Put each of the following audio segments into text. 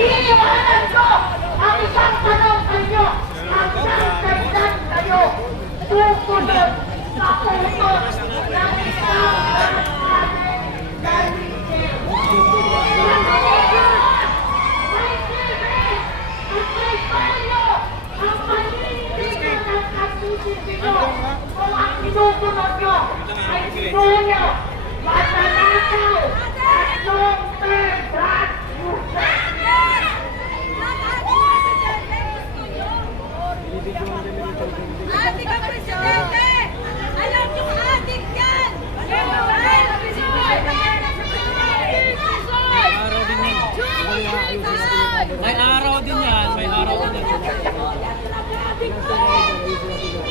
Iniiwanan ko ang isang tanong sa inyo. Hanggang kailan kayo susunod sa utos ng isang ating dalingin? May TV at may payo ang panindigan ng kasisisi nyo kung ang sinusunod nyo ay sinunyo, magnanakaw at long-term drug user. Adik ang presidente! Alam yung adik yan! May araw din yan, may araw din yan.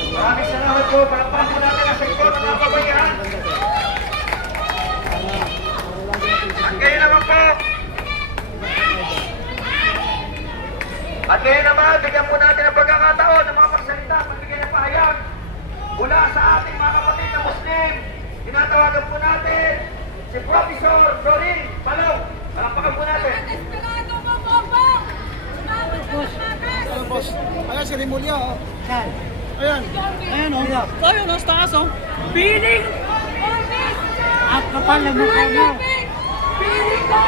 Maraming salamat po. Palakpakan po natin ang sektor ng mga kabayan. At kayo naman po. At kayo naman, bigyan po natin ang pagkakataon ng mga pagsalita, magbigay ng pahayag mula sa ating mga kapatid na Muslim. Tinatawagan po natin si Professor Dorin Palong. Palakpakan po natin. Desperado mo, Bobo! Sumabot ka ng magas! Boss, ayan si Rimulya, oh. Ayan. Ayan o. Tayo, nasa taas o. Piling! Ang kapal ng mukha mo. Piling ka!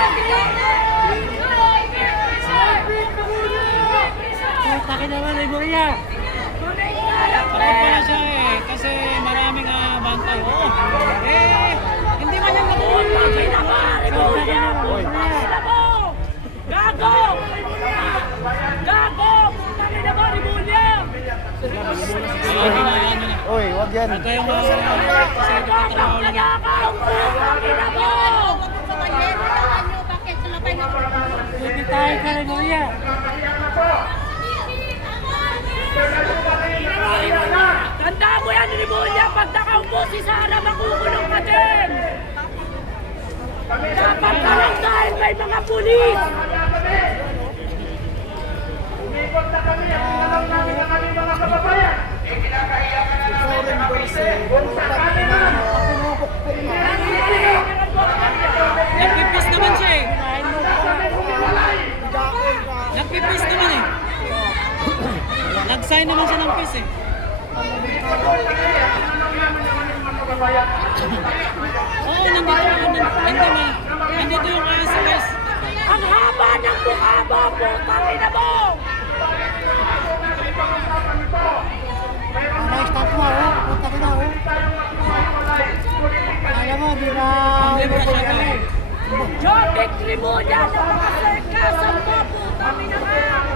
Puta ka naman, Rimulya. Takot pala siya eh, kasi maraming bantay. Oo. Eh, hindi man yan makuha. Puta ka naman, Rimulya. Gago! Gago! Putangin na ba, Rimulya? Oy, wag yan. Ito yung kasi nagtatrabaho lang yan. Bibitahin ka, Rimulya. Tanda mo yan, Rimulya! Pag nakaupo si Sara, makukulong ka din! Dapat ka lang dahil may mga pulis! Umikot na kami at tinanong namin ang aming mga kababayan. Eh, kinakahiyakan na namin sa kapite. Kung sakali man. Nagpipis naman siya eh. Nagpipis naman eh. Nag-sign naman siya ng peace eh. Oo, nandito yung ayos guys. Ang haba ng mukha mo! Putangin na mo! Na-stop mo, oh. Puta ka na, oh. Alam mo, di na... Libre siya to eh. Jobbik Rimulya na mga sarkasan mo! Putangin na mo!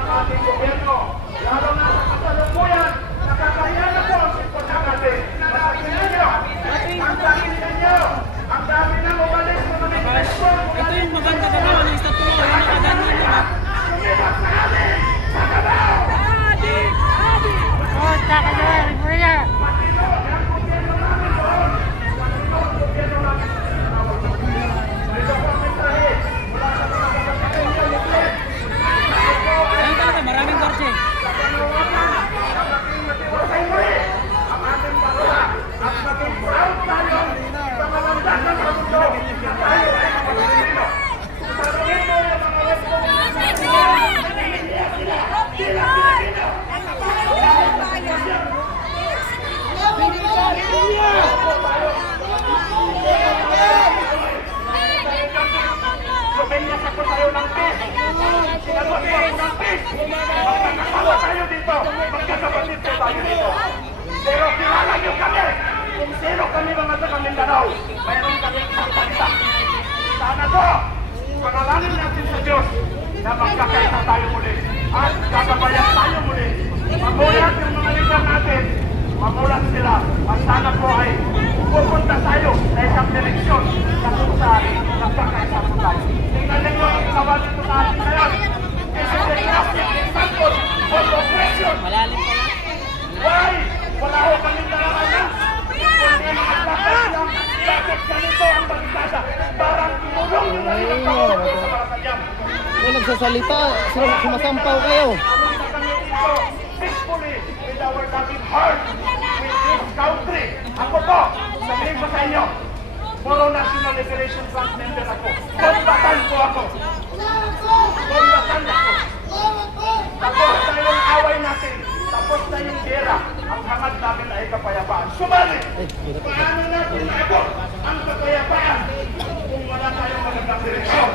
Ating gobyerno, lalo na sa kasalukuyan, nakakahiya na po ang sitwasyon natin. Masakin ninyo, ang dami ninyo, ang dami na umalis na manifestation. Ito yung maganda gagawa ng statue. Yung nakaganyan nila. Sumibat na namin sa trabaho. Adik! Adik! Puta ka naman, Rimulya. Matino, ang gobyerno namin doon. Matino ang gobyerno namin sa tinatawag na gobyerno. Ito po ang mensahe mula sa mga kapatid sa Muslim. Ayun talaga, maraming korte. Ang ating bansa at maging proud tayo sa malandakan sa mundo na tayo ay mga Pilipino. Sabihin mo yung mga responsibilidad sa sila Pilipino. Lumenya sa ko tayo ng peace. Sinagot mo ako ng peace. Magkakasama tayo dito. Magkakapatid po tayo dito. Pero kilala niyo kami. Kung sino kami mga taga Mindanao. Mayroon kami isang bansa. Sana to. Panalangin natin sa Diyos na magkakaisa tayo muli. At kakabayan tayo muli. Mamulat yung mga leader natin. Mamulat sila. At sana po ay pupunta tayo sa isang direksyon na kung saan nagkakaisa po tayo. Tingnan ninyo ang ginawa dito sa atin ngayon. This is a classic example of oppression. Malalim pala. Why? Wala ko kaming nararamdaman. Kundi nakatakas lang. Bakit ganito ang barikada? Parang tinulong nyo na rin ang tao sa Malacanang. Kung nagsasalita, sumasampaw kayo. Pumunta kami dito peacefully with our loving heart with this country. Ako po, sabihin ko sa inyo, Moro National Liberation Front member ako. Kombatan po ako. Kombatan may kapayapaan. Subalit, paano natin naibot ang kapayapaan kung wala tayong magandang direksyon?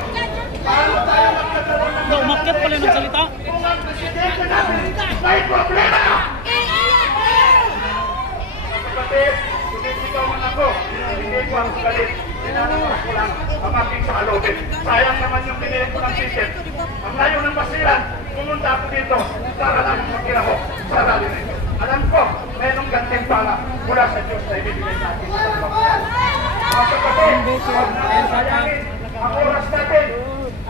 Paano tayo magkakaroon ng Umakyat pala ng salita. kung ang presidente natin may problema? Kapatid, sumisigaw man ako, hindi ko ang galit. Tinanong ko lang ang aking sakalobin. Sayang naman yung binili ko ng ticket. Ang layo ng basiran, pumunta ako dito para lang magkinaho sa rally na ito. Alam ko, mayroong gantimpala mula sa Diyos na ibibigay natin. Mga kapatid, huwag natin sayangin ang oras natin.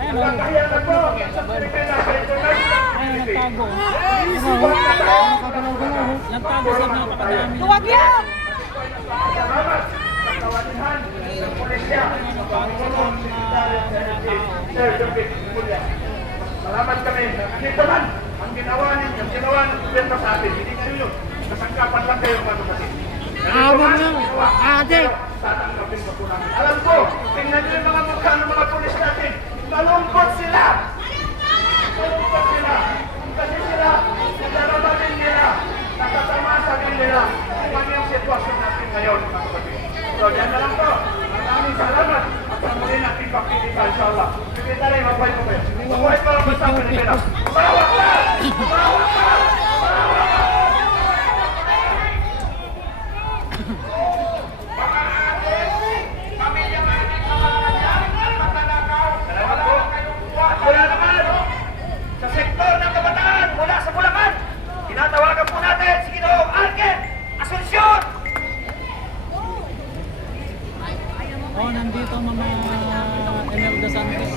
Nagkakahiya na po sa Pilipinas sa international community. Nagtago. Huwag na tayo. Nagtago sa napakadami. Huwag yan! Salamat sa kawalihan ng pulisya, sa Panginoon, Sir David Mulya. Salamat kami. Nakikita man ang ginawa ng gobyerno sa atin. Hindi kayo nasangkapan lang kayo matupatid. Awa mo, ate. Tatanggapin ko po namin. Alam ko, tingnan nyo yung mga mukha ng mga pulis natin. Malungkot sila. Malungkot sila. Kasi sila, nadarama din nila. Nakatamasa din nila. Kung ano yung sitwasyon natin ngayon, mga kapatid. So, yan na lang po. Maraming salamat. At sa muli natin pakikita, inshallah. Secretary, mabuhay po kayo. Mabuhay pa lang sa Pilipinas. Bawak na! Bawak na! Wala naman sa sektor ng kabataan mula sa Bulacan. Tinatawagan po natin si Ginoong Alken Asuncion. Oh, nandito mga Emeralda Santos.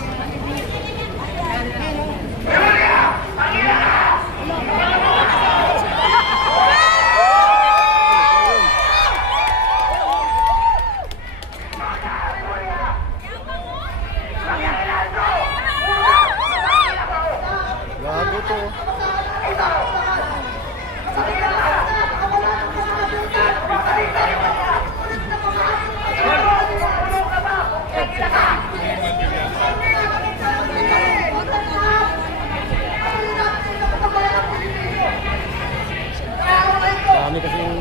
Gago to. Dami kasing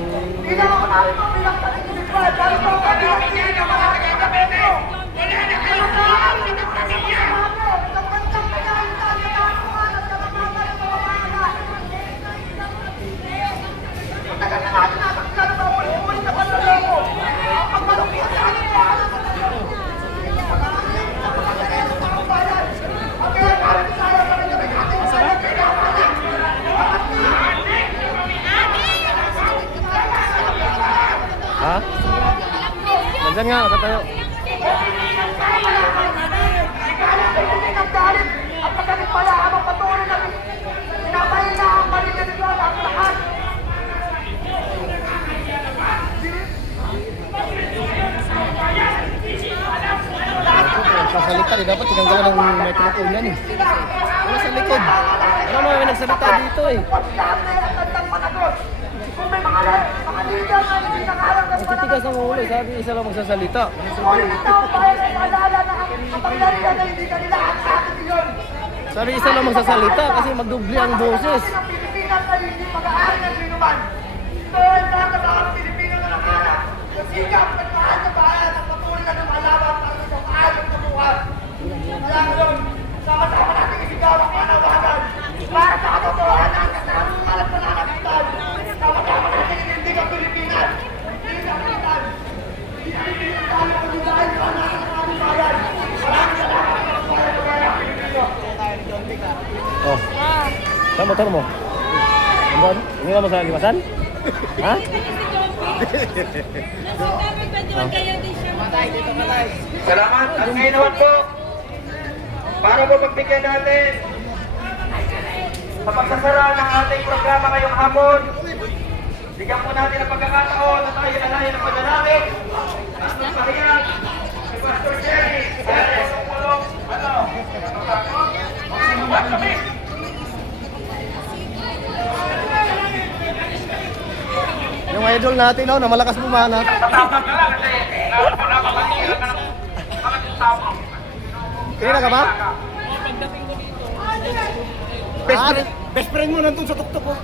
ha? Nandiyan nga, nakatayo. Nagsasalita eh, dapat tinanggalan ng microphone yan eh. Wala sa likod. Ano naman may nagsalita dito eh. Ang titigas ng ulo, sabi isa lang magsasalita. Sabi isa lang magsasalita kasi magdubli ang boses. Pilipinas ay hindi mag-aari ng sinuman. Ito ay nakakataang Pilipino na nakala. Nasikap, nagmahal na bayan at patuloy na lumalaban para sa maayos na buwan. Kaya ngayon, sama-sama natin isigaw ang panawagan para sa katotohanan at katarungan at pananagutan. Sama-sama natin inindig ang Pilipinas. Hindi na Pilipinas. Hindi Pilipinas tayo kung dahil sa anak ng aming bayan. Maraming salamat sa mga bayan Pilipino. Oh. Saan motor mo? Andun? Hindi ka mo sa limasan? Ha? Salamat at ngayon naman po para po pagbigyan natin sa pagsasara ng ating programa ngayong hapon. Bigyan po natin ang pagkakataon na tayo nalayan ng panalangin at ng pahiyag si Pastor Jerry. Magsimulat kami. Yung idol natin oh, na malakas bumanat. Kaya ka ba? Best friend mo nandun sa tuktok ko.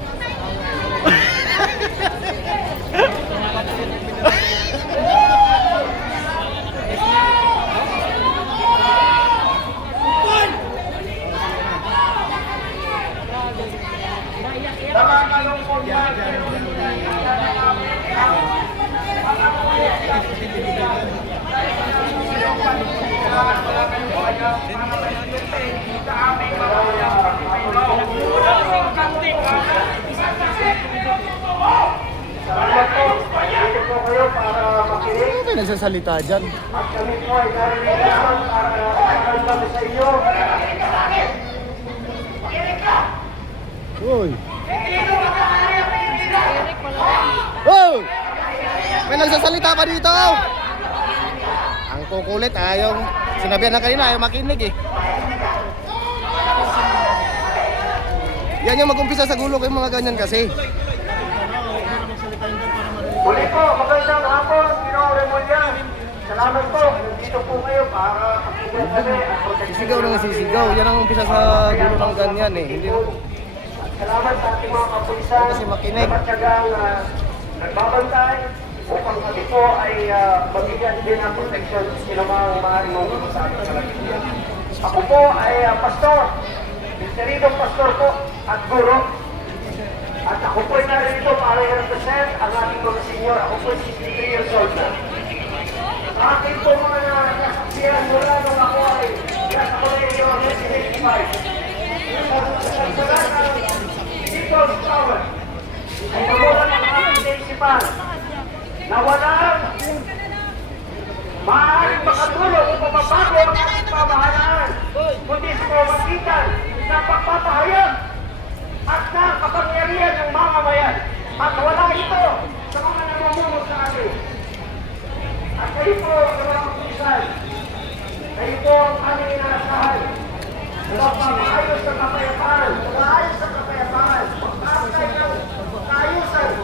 nagsasalita dyan. At kami po ay narinig naman para kami sa inyo. Uy! Uy! May nagsasalita pa dito! Ang kukulit, ayaw. Sinabihan na kanina, ayaw makinig eh. Yan yung mag-umpisa sa gulo kayong mga ganyan kasi. Muli po, magandang hapon, Ginoong Remulla. Salamat po, nandito po kayo para pakinggan kami at proteksyon. Sisigaw na sisigaw. Yan ang umpisa sa gulo ng ganyan eh. Hindi Salamat sa ating mga kapulisan Kasi makinig. na matyagang nagbabantay upang kami po ay mabigyan din ng proteksyon sa sinamang maaaring mong sa ating kalagyan. Ako po ay pastor, ministeridong pastor po at guro. At ako po ay narito para i-represent ang ating mga senior. Ako po 63 years old na. Sa akin po mga nasaksiyan mula nung ako ay nasa kolehiyo ng 1985. People's Power ay pamulan ng ating naisipan na walang maaaring makatulong upang mabago ang ating pamahalaan kundi sa pamamagitan ng pagpapahayag at ng kapangyarihan ng mamamayan at wala ito sa mga namumuno sa atin. At kayo po sa mga kapulisan, kayo po ang aming inaasahan. Sa pag-ayos ng kapayapaan, sa pag-ayos ng kapayapaan,